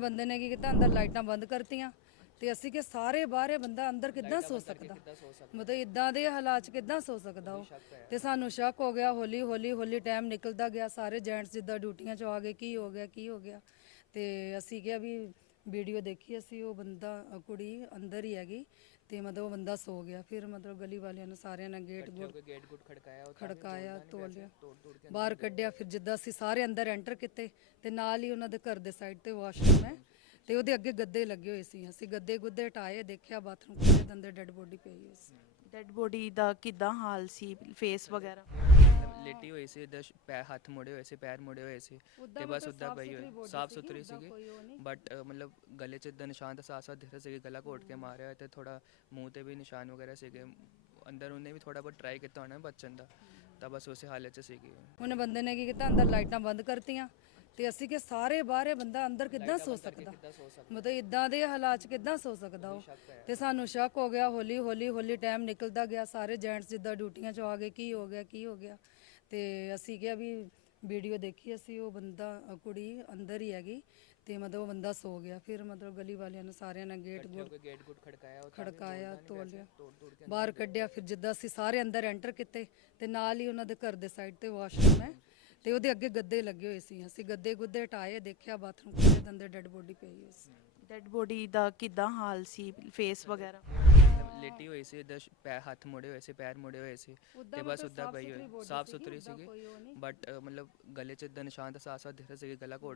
ਬੰਦੇ ਨੇ ਕੀ ਕੀਤਾ? ਅੰਦਰ ਲਾਈਟਾਂ ਬੰਦ ਕਰਤੀਆਂ ਤੇ ਅਸੀਂ ਕਿ ਸਾਰੇ ਬਾਹਰੇ ਬੰਦਾ ਅੰਦਰ ਕਿੱਦਾਂ ਸੋ ਸਕਦਾ? ਮਤਲਬ ਇਦਾਂ ਦੇ ਹਾਲਾਤ 'ਚ ਕਿੱਦਾਂ ਸੋ ਸਕਦਾ ਉਹ? ਤੇ ਸਾਨੂੰ ਸ਼ੱਕ ਹੋ ਗਿਆ ਹੌਲੀ ਹੌਲੀ ਹੌਲੀ ਟਾਈਮ ਨਿਕਲਦਾ ਗਿਆ। ਸਾਰੇ ਜੈਂਟਸ ਜਿੱਦਾਂ ਡਿਊਟੀਆਂ 'ਚੋਂ ਆ ਗਏ ਕੀ ਹੋ ਗਿਆ ਕੀ ਹੋ ਗਿਆ? ਤੇ ਅਸੀਂ ਕਿਹਾ ਵੀ ਵੀਡੀਓ ਦੇਖੀ ਅਸੀਂ ਉਹ ਬੰਦਾ ਅ, ਕੁੜੀ ਅੰਦਰ ਹੀ ਹੈਗੀ ਤੇ ਮਤਲਬ ਉਹ ਬੰਦਾ ਸੋ ਗਿਆ। ਫਿਰ ਮਤਲਬ ਗਲੀ ਵਾਲਿਆਂ ਨੇ ਸਾਰਿਆਂ ਨੇ ਗੇਟ ਗੁੱਟ ਗੇਟ ਗੁੱਟ ਖੜਕਾਇਆ ਉਹ ਖੜਕਾਇਆ ਤੋਲਿਆ ਬਾਹਰ ਕੱਢਿਆ ਫਿਰ ਜਿੱਦਾਂ ਅਸੀਂ ਸਾਰੇ ਅੰਦਰ ਐਂਟਰ ਕੀਤੇ ਤੇ ਨਾਲ ਹੀ ਉਹਨਾਂ ਦੇ ਘਰ ਦੇ ਸਾਈਡ ਤੇ ਵਾਸ਼ਰੂਮ ਹੈ ਤੇ ਉਹਦੇ ਅੱਗੇ ਗੱਦੇ ਲੱਗੇ ਹੋਏ ਸੀ। ਅਸੀਂ ਗੱਦੇ ਗੁੱਦੇ ਹਟਾਏ ਦੇਖਿਆ ਬਾਥਰੂਮ ਦੇ ਅੰਦਰ ਡੈੱਡ ਬੋਡੀ ਪਈ ਹੋਈ ਸੀ। ਡੈਡ ਬੋਡੀ ਦਾ ਕਿਦਾਂ ਹਾਲ ਸੀ? ਫੇਸ ਵਗੈਰਾ? ਲੇਟੀ ਹੋਈ ਸੀ ਇਧਰ ਪੈਰ ਹੱਥ ਮੁੜੇ ਹੋਏ ਸੀ ਪੈਰ ਮੁੜੇ ਹੋਏ ਸੀ ਤੇ ਬਸ ਉਦਾਂ ਪਈ ਹੋਈ ਸਾਫ਼ ਸੁਥਰੀ ਸੀਗੀ। ਬਟ ਮਤਲਬ ਗਲੇ 'ਚ ਇਦਾਂ ਨਿਸ਼ਾਨ ਤਾਂ ਸਾਫ਼ ਸਾਫ਼ ਦਿਖ ਰਹੇ ਸੀਗੇ ਗਲਾ ਘੋਟ ਕੇ ਮਾਰਿਆ ਤੇ ਥੋੜਾ ਮੂੰਹ ਤੇ ਵੀ ਨਿਸ਼ਾਨ ਵਗੈਰਾ ਸੀਗੇ। ਅੰਦਰ ਉਹਨੇ ਵੀ ਥੋੜਾ ਬਹੁਤ ਟਰਾਈ ਕੀਤਾ ਹੋਣਾ ਬਚਣ ਦਾ ਤਾਂ ਬਸ ਉਸੇ ਹਾਲਤ 'ਚ ਸੀਗੀ ਉਹਨੇ ਬੰਦੇ ਨੇ ਕੀ ਕੀਤਾ ਅੰਦਰ ਲਾਈਟਾਂ ਬੰਦ ਕਰਤੀਆਂ ਤੇ ਅਸੀਂ ਕਿ ਸਾਰੇ ਬਾਹਰੇ ਬੰਦਾ ਅੰਦਰ ਕਿੱਦਾਂ ਸੋ ਸਕਦਾ? ਮਤਲਬ ਇਦਾਂ ਦੇ ਹਾਲਾਤ 'ਚ ਕਿੱਦਾਂ ਸੋ ਸਕਦਾ ਉਹ? ਤੇ ਸਾਨੂੰ ਸ਼ੱਕ ਹੋ ਗਿਆ ਹੌਲੀ ਹੌਲੀ ਹੌਲੀ ਟਾਈਮ ਨਿਕਲਦਾ ਗਿਆ ਸਾਰੇ ਜੈਂਟਸ ਜਿੱਦਾਂ ਡਿਊਟੀਆਂ 'ਚੋਂ ਆ ਗਏ ਕੀ ਹੋ ਗਿਆ ਕੀ ਹੋ ਗਿਆ? ਤੇ ਅਸੀਂ ਕਿਹਾ ਵੀ ਵੀਡੀਓ ਦੇਖੀ ਅਸੀਂ ਉਹ ਬੰਦਾ ਅ, ਕੁੜੀ ਅੰਦਰ ਹੀ ਹੈਗੀ ਤੇ ਮਤਲਬ ਉਹ ਬੰਦਾ ਸੋ ਗਿਆ। ਫਿਰ ਮਤਲਬ ਗਲੀ ਵਾਲਿਆਂ ਨੇ ਸਾਰਿਆਂ ਨੇ ਗੇਟ ਗੁੱਟ ਗੇਟ ਗੁੱਟ ਖੜਕਾਇਆ ਤੋਲਿਆ ਬਾਹਰ ਕੱਢਿਆ ਫਿਰ ਜਿੱਦਾਂ ਅਸੀਂ ਸਾਰੇ ਅੰਦਰ ਐਂਟਰ ਕੀਤੇ ਤੇ ਨਾਲ ਹੀ ਉਹਨਾਂ ਦੇ ਘਰ ਦੇ ਸਾਈਡ ਤੇ ਵਾਸ਼ਰੂਮ ਹੈ ਤੇ ਉਹਦੇ ਅੱਗੇ ਗੱਦੇ ਲੱਗੇ ਹੋਏ ਸੀ। ਅਸੀਂ ਗੱਦੇ ਗੁੱਦੇ ਹਟਾਏ ਦੇਖਿਆ ਬਾਥਰੂਮ ਖੁੱਲੇ ਦੇ ਅੰਦਰ ਡੈੱਡ ਬੋਡੀ ਪਈ ਹੋਈ ਸੀ। ਡੈਡ ਬੋਡੀ ਦਾ ਕਿਦਾਂ ਹਾਲ ਸੀ ਫੇਸ ਵਗੈਰਾ? ਲੇਟੀ ਹੋਈ ਸੀ ਇਧਰ ਪੈਰ ਹੱਥ ਮੁੜੇ ਹੋਏ ਸੀ ਪੈਰ ਮੁੜੇ ਹੋਏ ਸੀ ਉੱਦਾਂ ਤੇ ਬਸ ਮਤਲਬ ਉਦਾਂ ਸਾਫ਼ ਪਈ ਸੁਥਰੀ ਹੋਈ body ਸਾਫ਼ ਸੀਗੀ, ਸੁਥਰੀ ਉੱਦਾਂ ਸੀਗੀ ਕੋਈ ਉਹ ਨਹੀਂ। ਬਟ ਮਤਲਬ ਗਲੇ 'ਚ ਇਦਾਂ ਨਿਸ਼ਾਨ ਤਾਂ ਸਾਫ਼ ਸਾਫ਼ ਦਿਖ ਰਹੇ ਸੀਗੇ ਗਲਾ ਘੋਟ